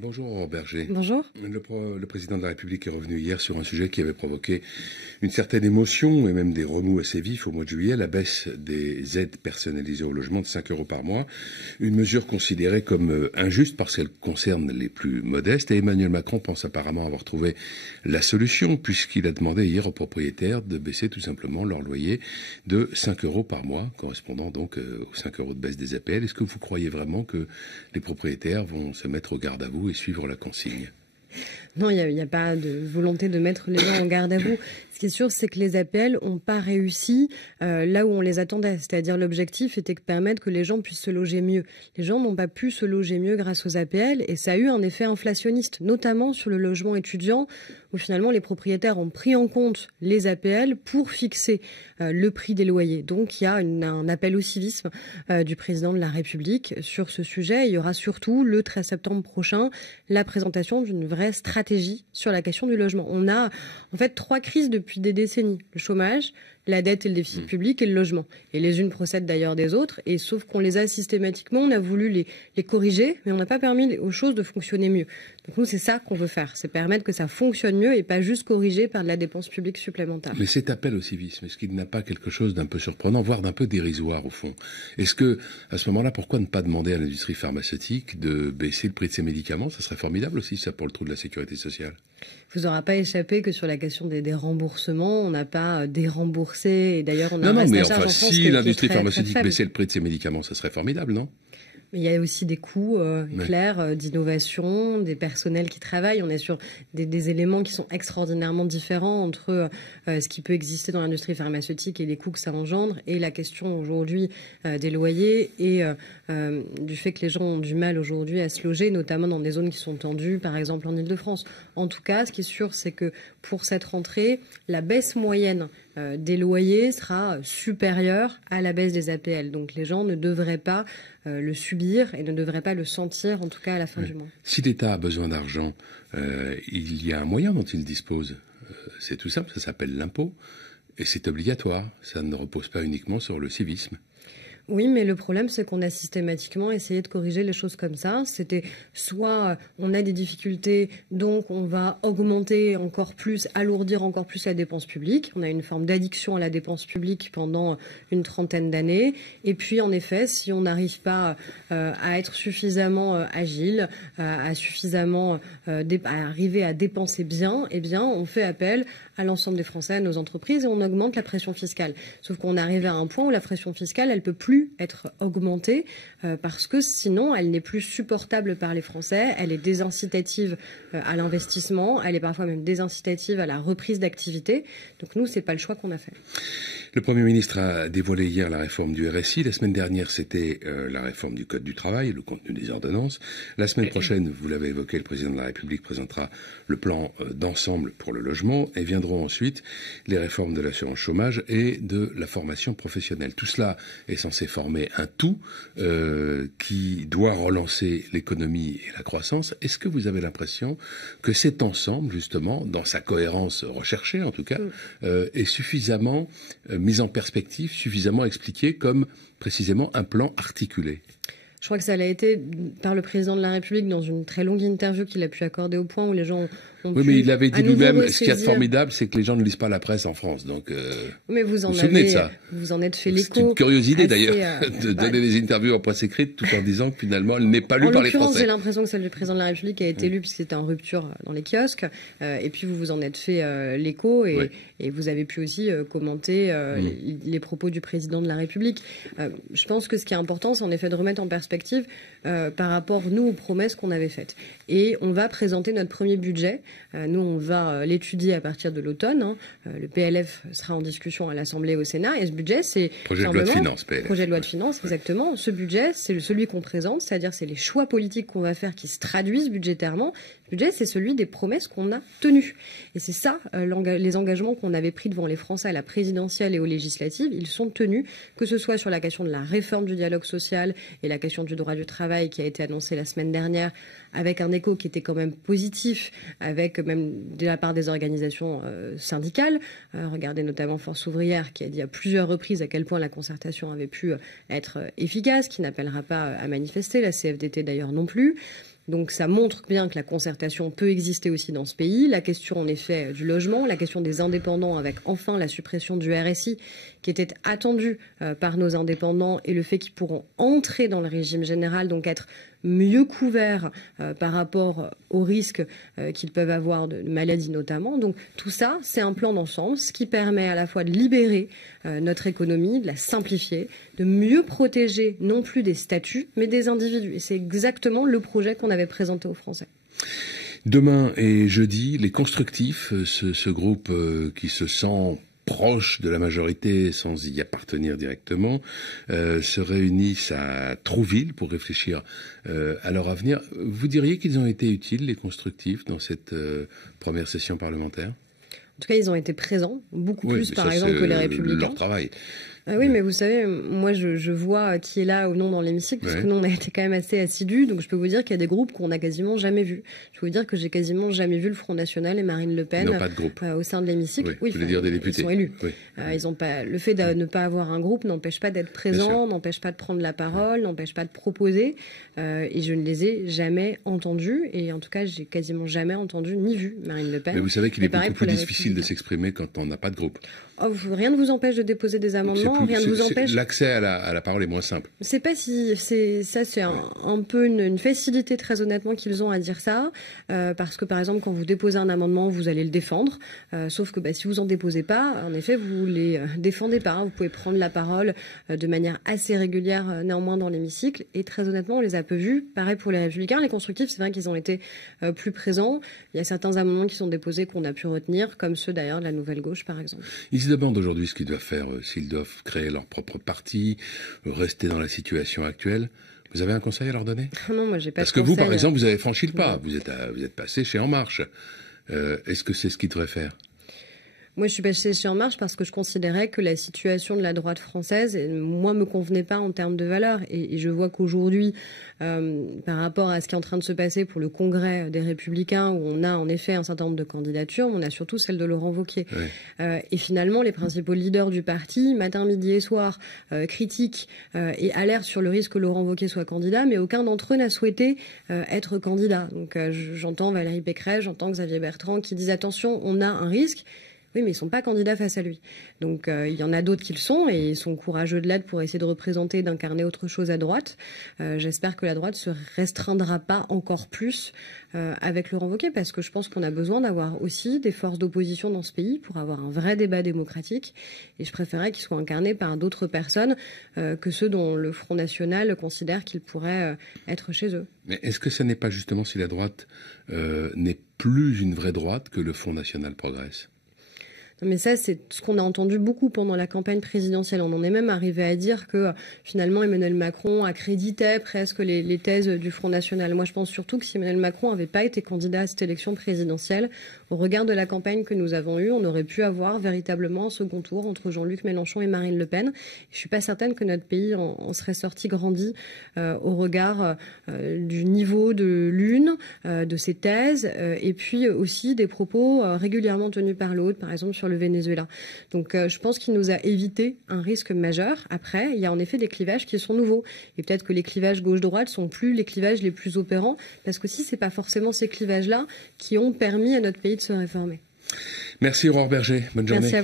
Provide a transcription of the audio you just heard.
Bonjour Berger. Bonjour. Le président de la République est revenu hier sur un sujet qui avait provoqué une certaine émotion et même des remous assez vifs au mois de juillet, la baisse des aides personnalisées au logement de 5 € par mois, une mesure considérée comme injuste parce qu'elle concerne les plus modestes. Et Emmanuel Macron pense apparemment avoir trouvé la solution puisqu'il a demandé hier aux propriétaires de baisser tout simplement leur loyer de 5 € par mois, correspondant donc aux 5 € de baisse des APL. Est-ce que vous croyez vraiment que les propriétaires vont se mettre au garde à vous et suivre la consigne? Non, il n'y a pas de volonté de mettre les gens en garde à vous. Ce qui est sûr, c'est que les APL n'ont pas réussi là où on les attendait. C'est-à-dire l'objectif était de permettre que les gens puissent se loger mieux. Les gens n'ont pas pu se loger mieux grâce aux APL et ça a eu un effet inflationniste, notamment sur le logement étudiant, où finalement les propriétaires ont pris en compte les APL pour fixer le prix des loyers. Donc il y a un appel au civisme du président de la République sur ce sujet. Il y aura surtout le 13 septembre prochain la présentation d'une vraie stratégie sur la question du logement. On a en fait 3 crises depuis des décennies. Le chômage, la dette et le déficit public et le logement. Et les unes procèdent d'ailleurs des autres. Et sauf qu'on les a systématiquement, on a voulu les corriger, mais on n'a pas permis aux choses de fonctionner mieux. Donc nous, c'est ça qu'on veut faire. C'est permettre que ça fonctionne mieux et pas juste corriger par de la dépense publique supplémentaire. Mais cet appel au civisme, est-ce qu'il n'a pas quelque chose d'un peu surprenant, voire d'un peu dérisoire au fond? Est-ce que, à ce moment-là, pourquoi ne pas demander à l'industrie pharmaceutique de baisser le prix de ses médicaments? Ça serait formidable aussi, ça, pour le trou de la sécurité sociale. Il vous aura pas échappé que sur la question des remboursements, on n'a pas déremboursé. Et d'ailleurs, on a non, un reste mais à charge enfin, en France si qui est l'industrie très, très pharmaceutique faible. baissait le prix de ses médicaments, ça serait formidable, non? Mais il y a aussi des coûts clairs d'innovation, des personnels qui travaillent. On est sur des éléments qui sont extraordinairement différents entre ce qui peut exister dans l'industrie pharmaceutique et les coûts que ça engendre, et la question aujourd'hui des loyers et du fait que les gens ont du mal aujourd'hui à se loger, notamment dans des zones qui sont tendues, par exemple en Île-de-France. En tout cas, ce qui est sûr, c'est que pour cette rentrée, la baisse moyenne des loyers sera supérieure à la baisse des APL. Donc les gens ne devraient pas le subir et ne devraient pas le sentir, en tout cas à la fin du mois. Si l'État a besoin d'argent, il y a un moyen dont il dispose. C'est tout simple, ça s'appelle l'impôt. Et c'est obligatoire. Ça ne repose pas uniquement sur le civisme. Oui, mais le problème, c'est qu'on a systématiquement essayé de corriger les choses comme ça. C'était soit on a des difficultés, donc on va augmenter encore plus, alourdir encore plus la dépense publique. On a une forme d'addiction à la dépense publique pendant une trentaine d'années. Et puis, en effet, si on n'arrive pas à être suffisamment agile, à suffisamment à arriver à dépenser bien, eh bien, on fait appel à l'ensemble des Français, à nos entreprises, et on augmente la pression fiscale. Sauf qu'on arrive à un point où la pression fiscale, elle peut plus être augmentée parce que sinon elle n'est plus supportable par les Français, elle est désincitative à l'investissement, elle est parfois même désincitative à la reprise d'activité. Donc nous, c'est pas le choix qu'on a fait. Le Premier ministre a dévoilé hier la réforme du RSI. La semaine dernière, c'était la réforme du Code du travail, le contenu des ordonnances. La semaine prochaine, vous l'avez évoqué, le Président de la République présentera le plan d'ensemble pour le logement et viendront ensuite les réformes de l'assurance chômage et de la formation professionnelle. Tout cela est censé former un tout qui doit relancer l'économie et la croissance. Est-ce que vous avez l'impression que cet ensemble, justement, dans sa cohérence recherchée en tout cas, est suffisamment mise en perspective, suffisamment expliqué comme précisément un plan articulé? Je crois que ça l'a été par le président de la République dans une très longue interview qu'il a pu accorder au point où les gens ont oui, pu mais il avait dit lui-même, ressaisir. ce qu'il y a de formidable, c'est que les gens ne lisent pas la presse en France. Donc, mais vous vous souvenez de ça? Vous en êtes fait l'écho. C'est une curieuse idée assez, d'ailleurs de donner des interviews en presse écrite tout en disant que finalement elle n'est pas lue par les l'occurrence, Français. j'ai l'impression que celle du président de la République a été lue puisque c'était en rupture dans les kiosques. Et puis vous en êtes fait l'écho et vous avez pu aussi commenter les propos du président de la République. Je pense que ce qui est important, c'est en effet de remettre en perspective par rapport, nous, aux promesses qu'on avait faites. Et on va présenter notre premier budget. Nous, on va l'étudier à partir de l'automne. Le PLF sera en discussion à l'Assemblée et au Sénat. Et ce budget, c'est projet de loi de finances, PLF. Projet de loi de finances, exactement. Ce budget, c'est celui qu'on présente, c'est-à-dire c'est les choix politiques qu'on va faire qui se traduisent budgétairement. Ce budget, c'est celui des promesses qu'on a tenues. Et c'est ça, les engagements qu'on avait pris devant les Français à la présidentielle et aux législatives, ils sont tenus, que ce soit sur la question de la réforme du dialogue social et la question du droit du travail qui a été annoncée la semaine dernière, avec un écho qui était quand même positif, avec même de la part des organisations syndicales. Regardez notamment Force ouvrière qui a dit à plusieurs reprises à quel point la concertation avait pu être efficace, qui n'appellera pas à manifester, la CFDT d'ailleurs non plus. Donc ça montre bien que la concertation peut exister aussi dans ce pays. La question en effet du logement, la question des indépendants avec enfin la suppression du RSI qui était attendue par nos indépendants et le fait qu'ils pourront entrer dans le régime général, donc être mieux couverts par rapport aux risques qu'ils peuvent avoir de maladies notamment. Donc tout ça, c'est un plan d'ensemble, ce qui permet à la fois de libérer notre économie, de la simplifier, de mieux protéger non plus des statuts, mais des individus. Et c'est exactement le projet qu'on avait présenté aux Français. Demain et jeudi, les Constructifs, ce groupe qui se sent proche de la majorité sans y appartenir directement, se réunissent à Trouville pour réfléchir à leur avenir. Vous diriez qu'ils ont été utiles, les Constructifs, dans cette première session parlementaire ? En tout cas, ils ont été présents, beaucoup plus par exemple que les Républicains. Leur travail. Oui, mais vous savez, moi je vois qui est là ou non dans l'hémicycle, parce que nous on a été quand même assez assidus, donc je peux vous dire qu'il y a des groupes qu'on n'a quasiment jamais vus. Je peux vous dire que j'ai quasiment jamais vu le Front National et Marine Le Pen pas de groupe. Au sein de l'hémicycle. Oui, vous voulez dire des députés. Ils sont élus. Oui. Ils ont pas, le fait de ne pas avoir un groupe n'empêche pas d'être présent, n'empêche pas de prendre la parole, n'empêche pas de proposer, et je ne les ai jamais entendus, et en tout cas j'ai quasiment jamais entendu ni vu Marine Le Pen. Mais vous savez qu'il est beaucoup plus difficile de s'exprimer quand on n'a pas de groupe. Oh, rien ne vous empêche de déposer des amendements, rien ne vous empêche. L'accès à la parole est moins simple. C'est pas si c'est un peu une facilité très honnêtement qu'ils ont à dire ça, parce que par exemple quand vous déposez un amendement, vous allez le défendre, sauf que si vous en déposez pas, en effet vous les défendez pas. Vous pouvez prendre la parole de manière assez régulière néanmoins dans l'hémicycle, et très honnêtement on les a peu vus. Pareil pour les Républicains, les Constructifs, c'est vrai qu'ils ont été plus présents. Il y a certains amendements qui sont déposés qu'on a pu retenir, comme ceux d'ailleurs de la Nouvelle Gauche par exemple. Ils se demandent aujourd'hui ce qu'ils doivent faire, s'ils doivent créer leur propre parti, rester dans la situation actuelle. Vous avez un conseil à leur donner ? Non, moi j'ai pas. Parce que vous, par exemple, vous avez franchi le pas. Vous êtes passé chez En Marche. Est-ce que c'est ce qu'ils devraient faire ? Moi, je suis passée chez En Marche parce que je considérais que la situation de la droite française, moi, me convenait pas en termes de valeurs. Et je vois qu'aujourd'hui, par rapport à ce qui est en train de se passer pour le Congrès des Républicains, où on a en effet un certain nombre de candidatures, mais on a surtout celle de Laurent Wauquiez. Oui. Et finalement, les principaux leaders du parti, matin, midi et soir, critiquent et alertent sur le risque que Laurent Wauquiez soit candidat, mais aucun d'entre eux n'a souhaité être candidat. Donc j'entends Valérie Pécresse, j'entends Xavier Bertrand qui disent attention, on a un risque. Oui, mais ils ne sont pas candidats face à lui. Donc il y en a d'autres qui le sont, et ils sont courageux de l'être pour essayer de représenter, d'incarner autre chose à droite. J'espère que la droite se restreindra pas encore plus avec Laurent Wauquiez, parce que je pense qu'on a besoin d'avoir aussi des forces d'opposition dans ce pays pour avoir un vrai débat démocratique. Et je préférerais qu'ils soient incarnés par d'autres personnes que ceux dont le Front National considère qu'ils pourraient être chez eux. Mais est-ce que ce n'est pas justement si la droite n'est plus une vraie droite que le Front National progresse ? Mais ça, c'est ce qu'on a entendu beaucoup pendant la campagne présidentielle. On en est même arrivé à dire que finalement Emmanuel Macron accréditait presque les thèses du Front National. Moi, je pense surtout que si Emmanuel Macron n'avait pas été candidat à cette élection présidentielle, au regard de la campagne que nous avons eue, on aurait pu avoir véritablement un second tour entre Jean-Luc Mélenchon et Marine Le Pen. Je suis pas certaine que notre pays en serait sorti grandi au regard du niveau de l'une, de ses thèses, et puis aussi des propos régulièrement tenus par l'autre, par exemple sur le Venezuela. Donc je pense qu'il nous a évité un risque majeur. Après, il y a en effet des clivages qui sont nouveaux. Et peut-être que les clivages gauche-droite sont plus les clivages les plus opérants, parce qu'aussi c'est pas forcément ces clivages-là qui ont permis à notre pays de se réformer. Merci Aurore Berger, bonne journée. Merci à vous.